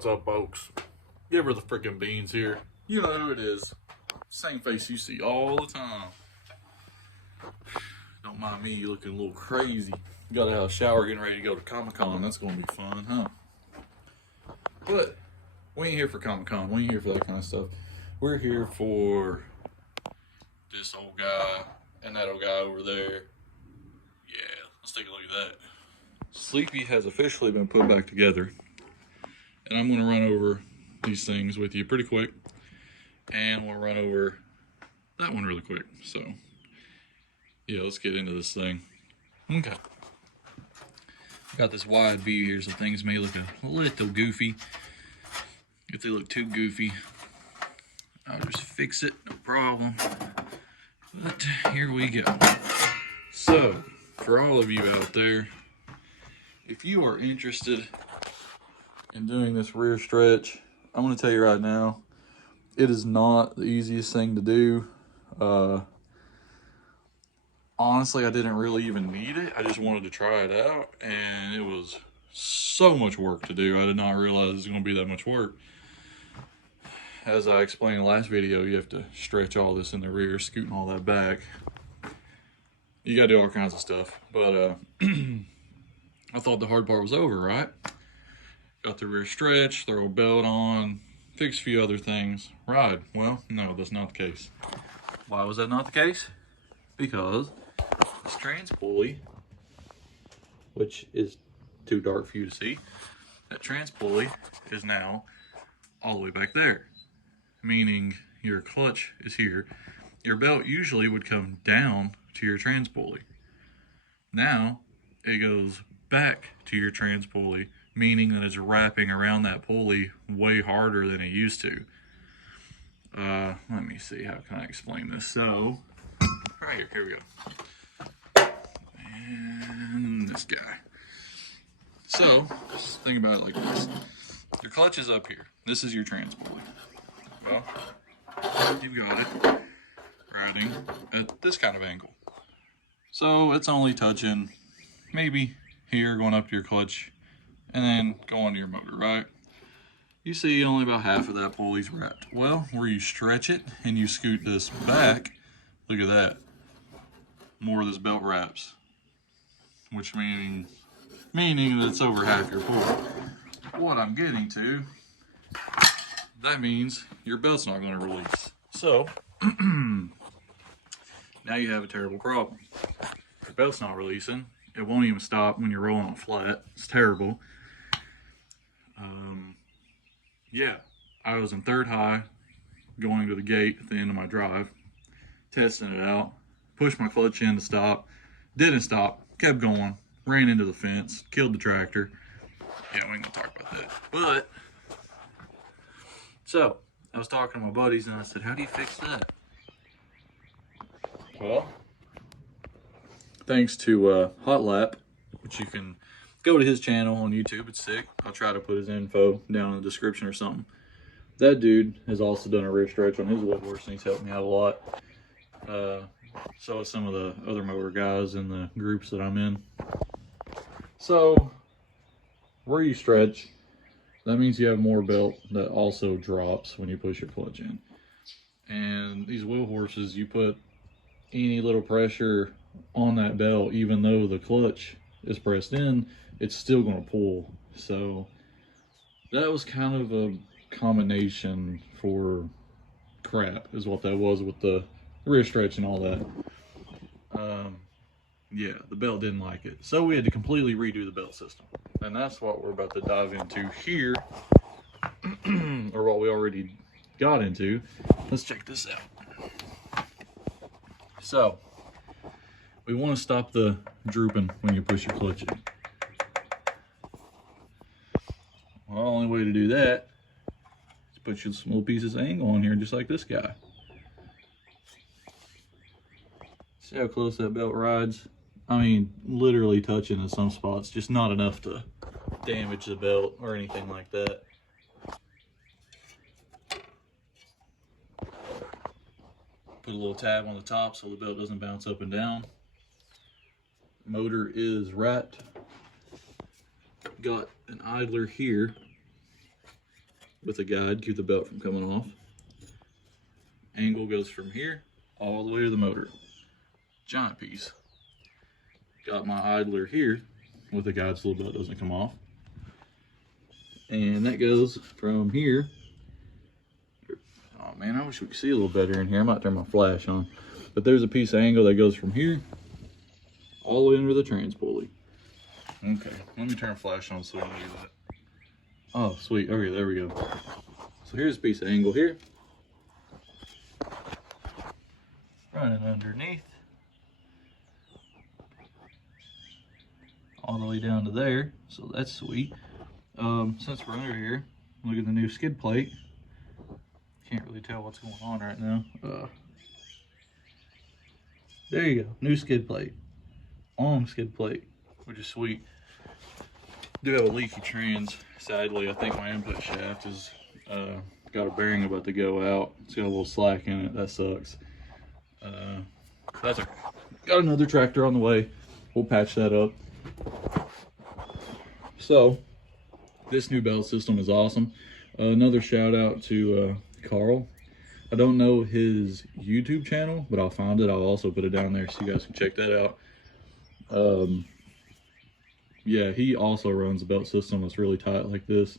What's up, folks? Give her the freaking beans here. You know who it is. Same face you see all the time. Don't mind me looking a little crazy. Gotta have a shower getting ready to go to Comic-Con. That's gonna be fun, huh? But we ain't here for Comic-Con. We ain't here for that kind of stuff. We're here for this old guy and that old guy over there. Yeah, let's take a look at that. Sleepy has officially been put back together. And I'm going to run over these things with you pretty quick. And we'll run over that one really quick. So, yeah, let's get into this thing. Okay. Got this wide view here, so things may look a little goofy. If they look too goofy, I'll just fix it, no problem. But here we go. So, for all of you out there, if you are interested in doing this rear stretch, I'm going to tell you right now, it is not the easiest thing to do. Honestly, I didn't really even need it. I just wanted to try it out, and it was so much work to do. I did not realize it was going to be that much work. As I explained in the last video, you have to stretch all this in the rear, scooting all that back. You got to do all kinds of stuff, but I thought the hard part was over, right? Got the rear stretch, throw a belt on, fix a few other things, ride. Well, no, that's not the case. Why was that not the case? Because this trans pulley, which is too dark for you to see, that trans pulley is now all the way back there. Meaning your clutch is here. Your belt usually would come down to your trans pulley. Now it goes back to your trans pulley, meaning that it's wrapping around that pulley way harder than it used to. Let me see, how can I explain this? So, right here we go. And this guy. So, just think about it like this. Your clutch is up here. This is your trans pulley. Well, you've got it riding at this kind of angle. So, it's only touching maybe here, going up to your clutch, and then go onto your motor, right? You see only about half of that pulley's wrapped. Well, where you stretch it and you scoot this back, look at that. More of this belt wraps, which meaning that it's over half your pulley. What I'm getting to, that means your belt's not going to release. So, now you have a terrible problem. Your belt's not releasing. It won't even stop when you're rolling on flat. It's terrible. Yeah, I was in third high, going to the gate at the end of my drive, testing it out, pushed my clutch in to stop, didn't stop, kept going, ran into the fence, killed the tractor. Yeah, we ain't gonna talk about that. But, so, I was talking to my buddies and I said, how do you fix that? Well, thanks to Hot Lap, which you can go to his channel on YouTube. It's sick. I'll try to put his info down in the description or something. That dude has also done a rear stretch on his wheel horse, and he's helped me out a lot. So has some of the other motor guys in the groups that I'm in. So, where you stretch, that means you have more belt that also drops when you push your clutch in. And these wheel horses, you put any little pressure on that belt, even though the clutch is pressed in, it's still going to pull. So that was kind of a combination for crap is what that was with the rear stretch and all that. Yeah, the belt didn't like it, so we had to completely redo the belt system, and that's what we're about to dive into here. Or what we already got into. Let's check this out. So we want to stop the drooping when you push your clutch in. Well, the only way to do that is put you some little pieces of angle on here, just like this guy. See how close that belt rides? I mean, literally touching in some spots, just not enough to damage the belt or anything like that. Put a little tab on the top so the belt doesn't bounce up and down. Motor is wrapped. Got an idler here with a guide, keep the belt from coming off. Angle goes from here all the way to the motor. Giant piece. Got my idler here with a guide so the belt doesn't come off. And that goes from here. Oh man, I wish we could see a little better in here. I might turn my flash on. But there's a piece of angle that goes from here all the way under the trans pulley. Okay, let me turn a flash on so we can do that. Oh, sweet. Okay, there we go. So here's a piece of angle here. Running underneath. All the way down to there. So that's sweet. Since we're under here, look at the new skid plate. Can't really tell what's going on right now. There you go, new skid plate. Long skid plate, which is sweet. Do have a leaky trans, sadly. I think my input shaft has got a bearing about to go out. It's got a little slack in it, that sucks. That's okay. Got another tractor on the way. We'll patch that up. So, this new belt system is awesome. Another shout out to Carl. I don't know his YouTube channel, but I'll find it. I'll also put it down there so you guys can check that out. Yeah, he also runs a belt system that's really tight like this.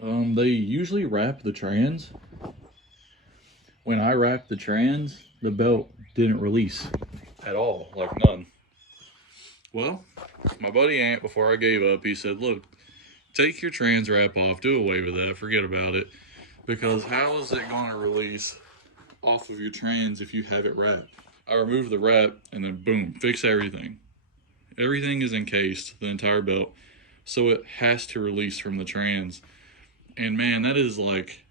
They usually wrap the trans. When I wrapped the trans, the belt didn't release at all, like none. Well, my buddy Ant, before I gave up, he said, look, take your trans wrap off, do away with that, forget about it. Because how is it going to release off of your trans if you have it wrapped? I removed the wrap and then boom, fix everything. Everything is encased, the entire belt, so it has to release from the trans. And man, that is like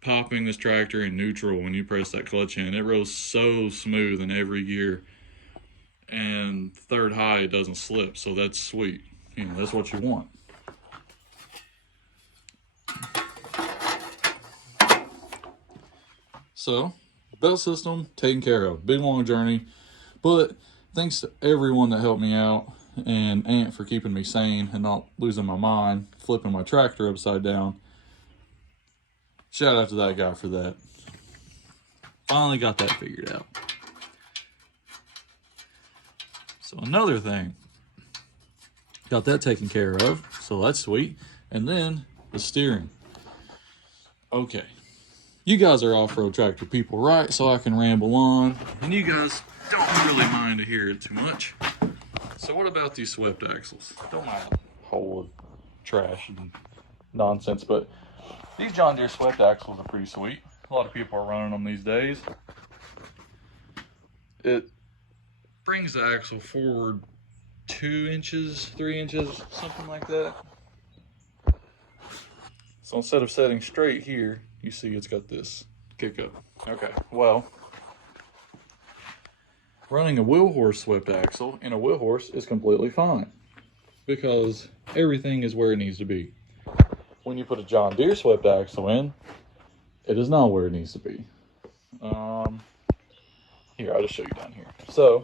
popping this tractor in neutral when you press that clutch in. It rolls so smooth in every gear. And third high, it doesn't slip, so that's sweet. You know, that's what you want. So, belt system taken care of. Big long journey, but thanks to everyone that helped me out, and Ant for keeping me sane and not losing my mind, flipping my tractor upside down. Shout out to that guy for that. Finally got that figured out. So another thing, got that taken care of, so that's sweet. And then the steering. Okay, you guys are off-road tractor people, right? So I can ramble on, and you guys don't really mind to hear it too much. So what about these swept axles? Don't mind a whole of trash and nonsense, but these John Deere swept axles are pretty sweet. A lot of people are running them these days. It brings the axle forward 2 inches, 3 inches, something like that. So instead of setting straight here, you see it's got this kick up. Okay, well, running a wheel horse swept axle in a wheel horse is completely fine because everything is where it needs to be. When you put a John Deere swept axle in, it is not where it needs to be. Here, I'll just show you down here. So,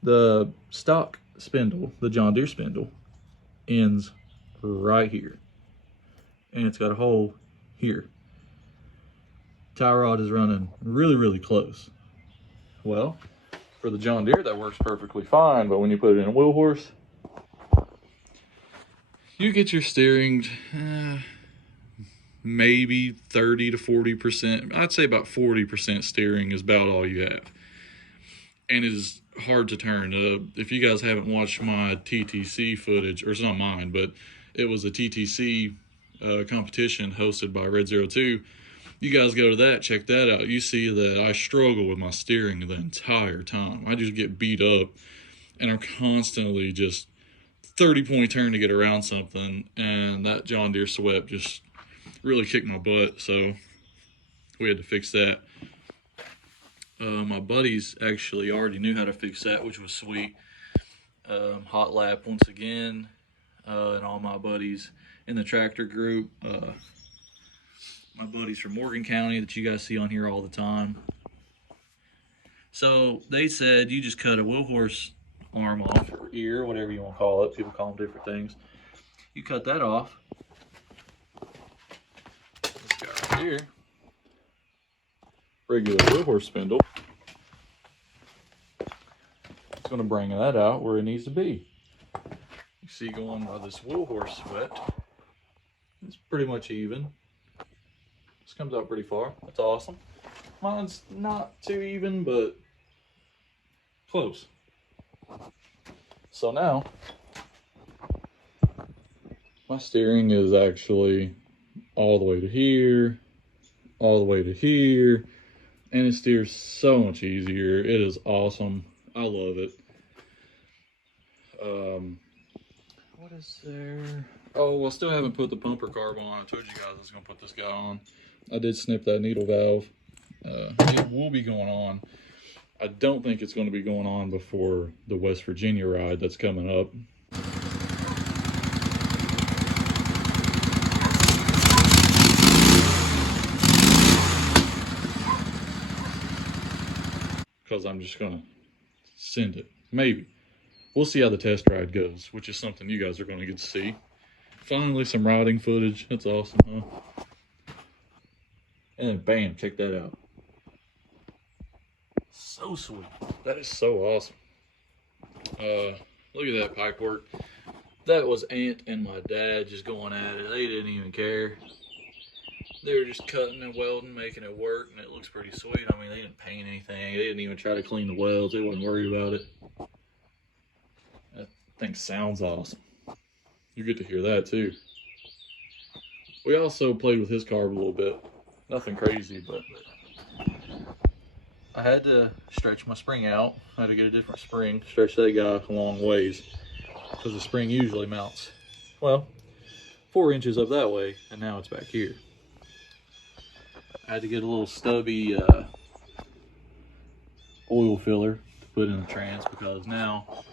the stock spindle, the John Deere spindle, ends right here. And it's got a hole here. Tie rod is running really, really close. Well, for the John Deere, that works perfectly fine, but when you put it in a wheel horse, you get your steering maybe 30 to 40%. I'd say about 40% steering is about all you have. And it is hard to turn. If you guys haven't watched my TTC footage, or it's not mine, but it was a TTC competition hosted by Red 02. You guys go to that, check that out. You see that I struggle with my steering the entire time. I just get beat up, and I'm constantly just 30-point turn to get around something, and that John Deere swept just really kicked my butt, so we had to fix that. My buddies actually already knew how to fix that, which was sweet. Hot lap once again, and all my buddies in the tractor group. My buddies from Morgan County that you guys see on here all the time. So they said you just cut a wheel horse arm off, or ear, whatever you want to call it. People call them different things. You cut that off. This guy right here, regular wheel horse spindle. It's going to bring that out where it needs to be. You see, going by this wheel horse sweat, it's pretty much even. This comes out pretty far. That's awesome. Mine's not too even, but close. So now, my steering is actually all the way to here, all the way to here, and it steers so much easier. It is awesome. I love it. What is there? Oh, well, I still haven't put the bumper carb on. I told you guys I was going to put this guy on. I did snip that needle valve. It will be going on. I don't think it's going to be going on before the West Virginia ride that's coming up. Because I'm just going to send it. Maybe. We'll see how the test ride goes, which is something you guys are going to get to see. Finally, some riding footage. That's awesome, huh? And then bam, check that out. So sweet. That is so awesome. Look at that pipe work. That was Aunt and my dad just going at it. They didn't even care. They were just cutting and welding, making it work, and it looks pretty sweet. I mean, they didn't paint anything. They didn't even try to clean the welds. They wasn't worried about it. That thing sounds awesome. You get to hear that too. We also played with his carb a little bit. Nothing crazy, but I had to stretch my spring out. I had to get a different spring, stretch that guy a long ways, because the spring usually mounts, well, 4 inches up that way, and now it's back here. I had to get a little stubby oil filler to put in the trans, because now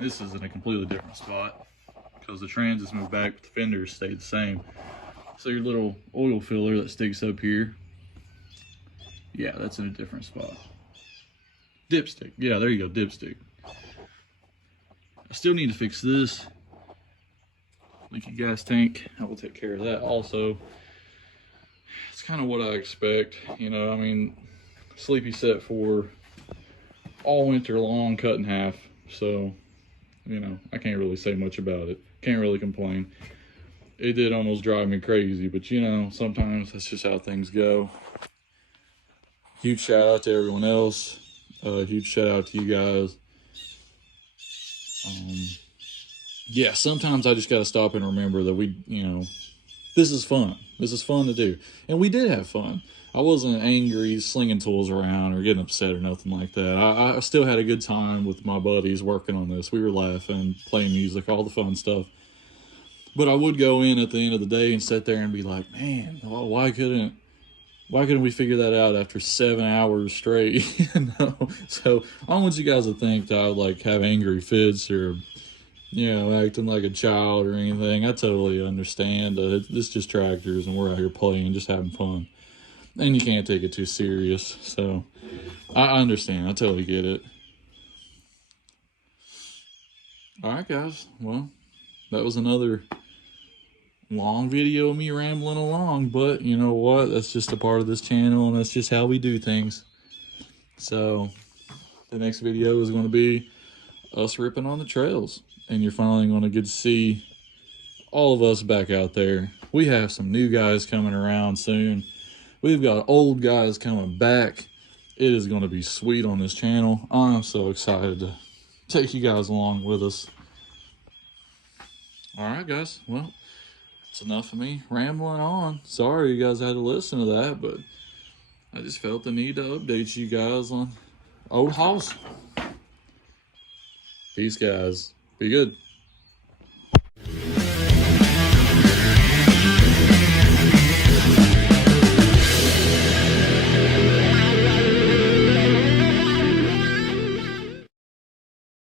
this is in a completely different spot, because the trans has moved back, but the fenders stayed the same. So your little oil filler that sticks up here, yeah, that's in a different spot. Dipstick, yeah, there you go, dipstick. I still need to fix this leaky gas tank. I will take care of that also. It's kind of what I expect, you know. I mean, Sleepy set for all winter long, cut in half, so you know, I can't really say much about it. Can't really complain. It did almost drive me crazy, but you know, sometimes that's just how things go. Huge shout out to everyone else. Huge shout out to you guys. Yeah, sometimes I just got to stop and remember that we, you know, this is fun. This is fun to do. And we did have fun. I wasn't angry, slinging tools around or getting upset or nothing like that. I still had a good time with my buddies working on this. We were laughing, playing music, all the fun stuff. But I would go in at the end of the day and sit there and be like, man, why couldn't we figure that out after 7 hours straight? You know? So I don't want you guys to think that I would like have angry fits or, you know, acting like a child or anything. I totally understand. It's just tractors and we're out here playing, just having fun. And you can't take it too serious. So I understand. I totally get it. All right, guys. Well, that was another long video of me rambling along, but you know what? That's just a part of this channel, and that's just how we do things. So the next video is going to be us ripping on the trails, and you're finally going to get to see all of us back out there. We have some new guys coming around soon. We've got old guys coming back. It is going to be sweet on this channel. I'm so excited to take you guys along with us. All right, guys. Well, it's enough of me rambling on. Sorry you guys had to listen to that, but I just felt the need to update you guys on old house. Peace, guys. Be good.